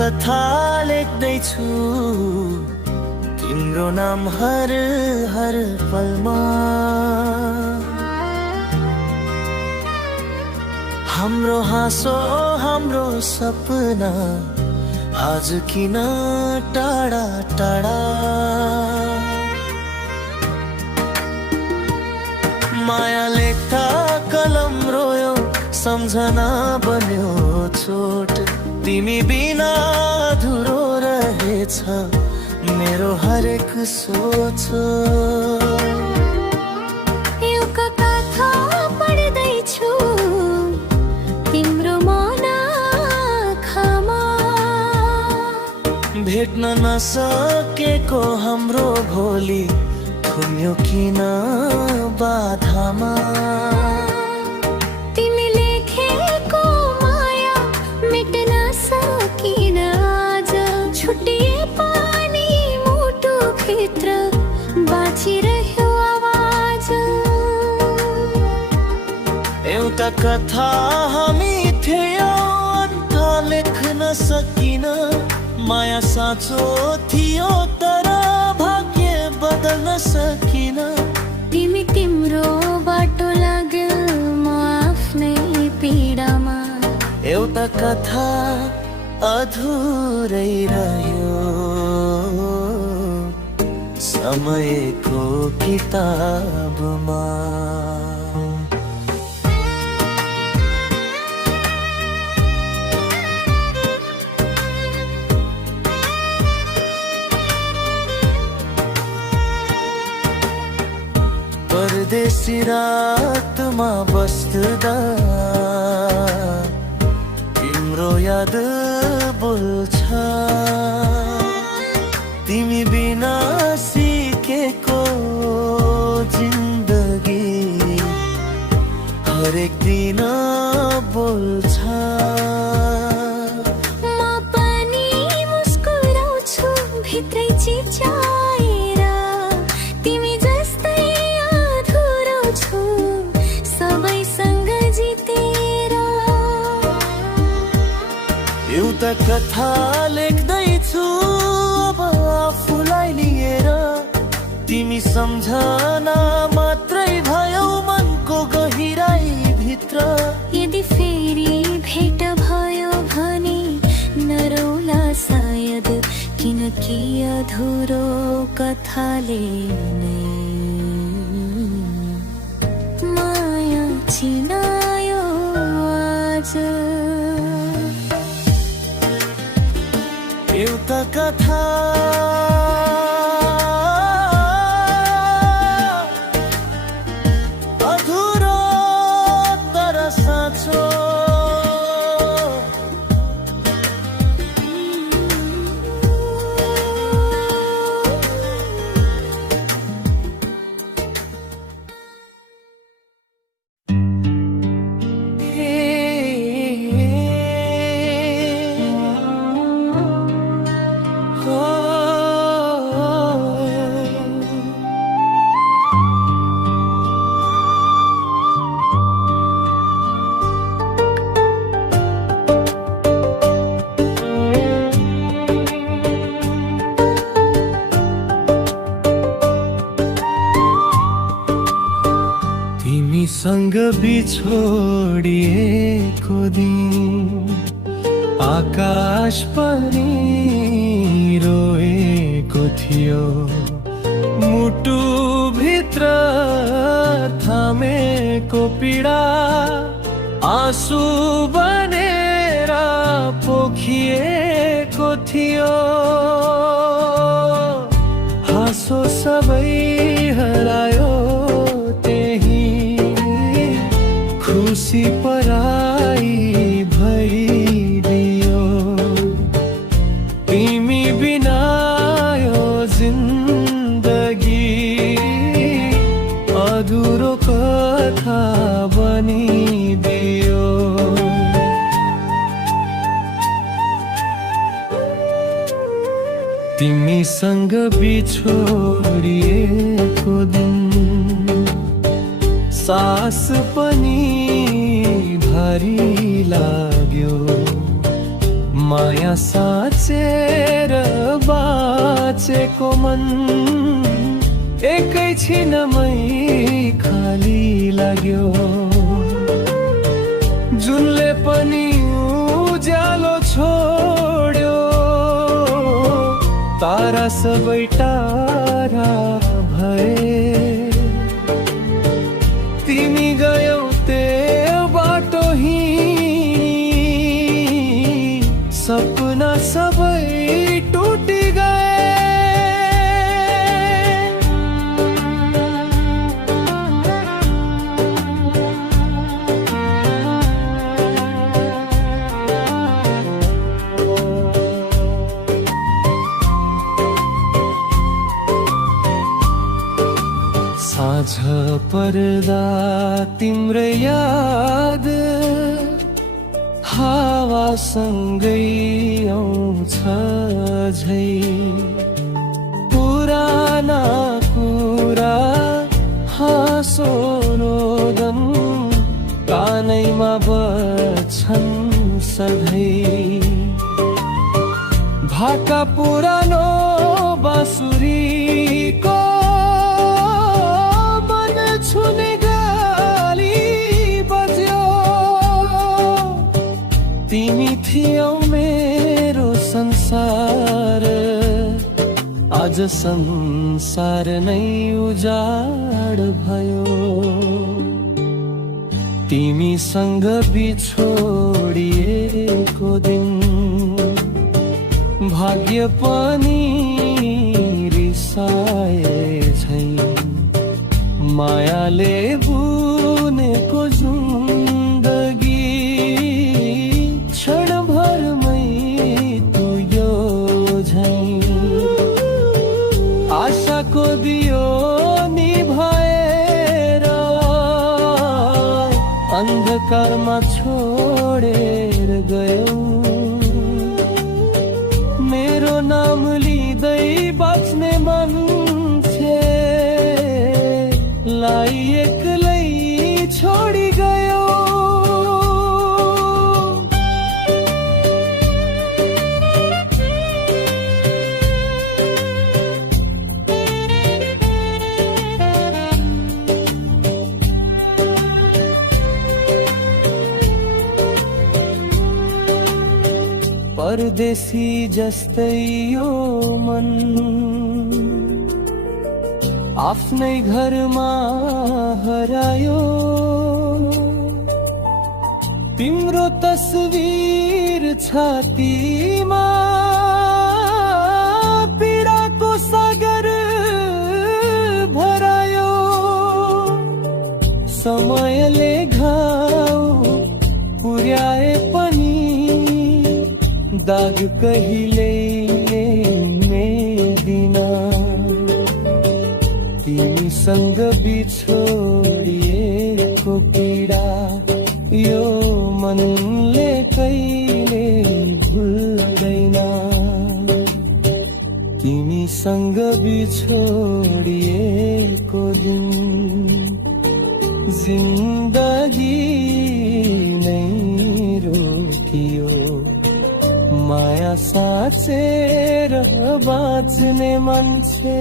कथा लेख्दैछु तिम्रो नाम हर हर पलमा। हाम्रो हाँसो हाम्रो सपना आज किन टाढा टाढा। माया लेख्दा कलम रोयो सम्झना बन्यो चोट। तिमी बिना अधुरो रहेछ मेरो हरेक सोच। एउटा कथा पढ्दैछु तिम्रो मन आँखामा। भेट्न नसकेको हाम्रो भोलि थुन्यो किन बाधामा। तिमी लेखेको माया मेट्न सकिन आज। छुट्टिए पनि मुटु भित्र बाँचिरह्यो आवाज। एउटा कथा हामी थियो अन्त लेख्न सकिन। माया साँचो थियो तर भाग्य बदल्न सकिन। तिमी तिम्रो बाटो लाग्यो म आफ्नै पीडामा। एउटा कथा अधुरै रह्यो समयको किताबमा। परदेशी रातमा बस्दा तिम्रो याद बोल्छ। तिमी बिना सिकेको जिन्दगी हरेक दिन बोल्छ। म पनि मुस्कुराउँछु भित्रै चिच्याएर। तिमी जस्तै अधुरो छु सबैसँग जितेर। एउटा कथा लेख्दैछु अब आफूलाई लिएर। तिमी सम्झना मात्रै भयो मनको गहिराई भित्र। यदि फेरि भेट भयो भने नरौला सायद, किनकि अधुरो कथाले नै माया चिनायो आज। एउटा कथा अधुरो तर साँचो। सँग बिछोडिएको दिन आकाश पनि रोएको थियो। मुटु भित्र थामेको पीडा आँसु बनेर पोखिएको थियो। हाँसो सबै हरायो खुसी पराई भइदियो। तिमी बिना यो जिन्दगी अधुरो कथा बनिदियो। तिमीसँग बिछोडिएको दिन सास पनि भारी लाग्यो। माया साँचेर बाँचेको मन एकैछिनमै खाली लाग्यो। जुनले पनि उज्यालो छोड्यो, तारा सबै टाढा भए। तिमी गयौ त्यो बाटो हिँडी, सपना सबै टुटी गए। साँझ पर्दा तिम्रै याद हावासँगै आउँछ झै। पुराना कुरा हाँसो रोदन कानैमा बज्छन् सधैँ। भाका पुरानो बाँसुरीको छुने गाली बज्यो। तिमी थियौ मेरो संसार, आज संसार नै उजाड भयो। तिमीसँग बिछोडिएको दिन भाग्य पनि रिसाए झै। मायाले बुनेको जिन्दगी क्षणभरमै तुयो झै। आशाको दियो निभाएर अन्धकारमा छोडेर गयौ। मेरो नाम लिँदै बाँच्ने मान्छे लाई एक्लै छोडी गयो। परदेशी जस्तै यो मन आफ्नै घरमा हरायो। तिम्रो तस्वीर छातीमा पीडाको सागर भरायो। समयले घाउ पुर्याए पनि दाग कहिल्यै मेट्दैन। तिमीसँग बिछोडिएको पीडा यो मनले कहिले भुल्दैन। तिमीसँग बिछोडिएको दिन जिन्दगी नै रोकियो। माया साँचेर बाँच्ने मान्छे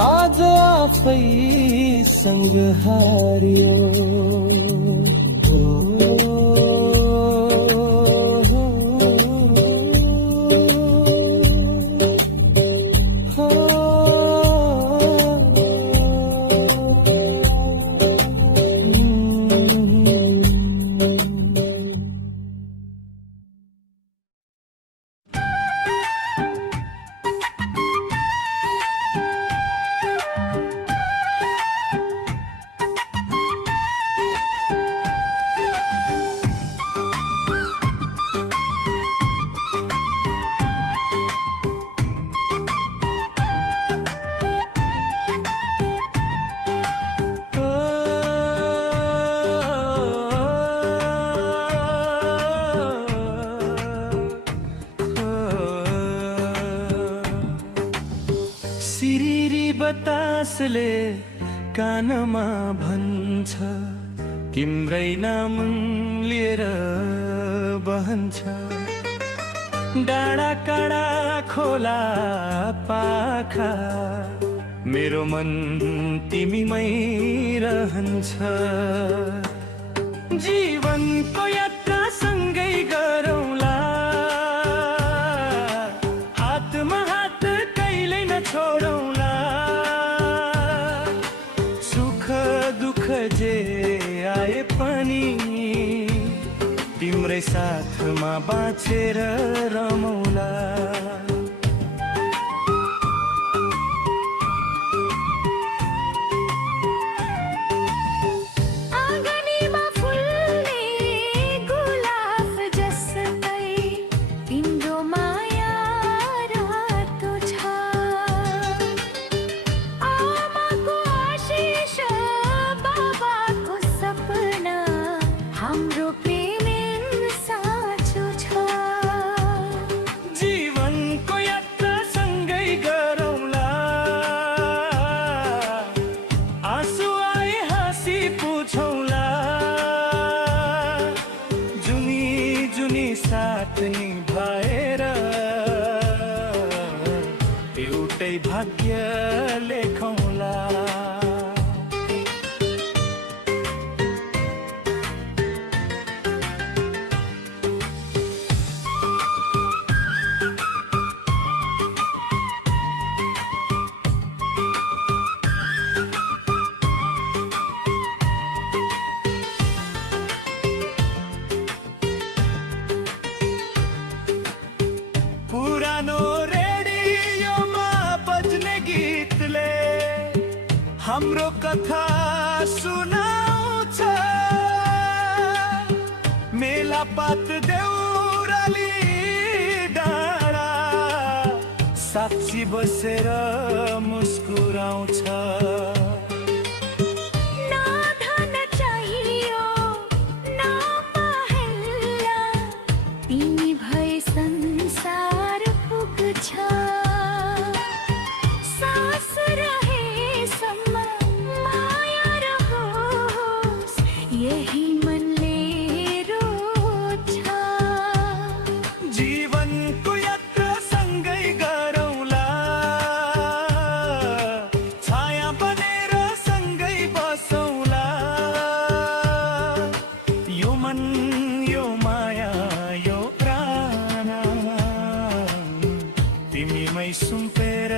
आज आफैसँग हारियो। बतासले कानमा भन्छ तिम्रै नाम लिएर बहन्छ। डाँडा काँडा खोला पाखा मेरो मन तिमीमै रहन्छ जीवनको यात्रा सँगै गरौँला हातमा हात कहिल्यै नछोडौँला सुख दुःख जे आए पनि तिम्रै साथमा बाँचेर रमौला आँगनीमा फुल्ने गुलाब जस्तै तिम्रो माया रातो छ आमाको आशिष बाबाको सपना हाम्रो प्रेम साँचो छ जीवनको यात्रा सँगै गरौँला आँसु आए हाँसी पुछौँला जुनी जुनी साथ निभाएर एउटै भाग्य लेखौँला पुरानो रेडियोमा बज्ने गीतले हाम्रो कथा सुनाउँछ मेला पात देउराली डाँडा साक्षी बसेर मुस्कुराउँछ ना धन चाहियो ना महल्ला तिमी भए संसार पुग्छ सास रहेसम्म माया रहोस् यही मनले रोज्छ जीवनको यात्रा सँगै गरौँला छाया बनेर सँगै बसौँला यो मन यो माया यो प्राण तिमीमै सुम्पेर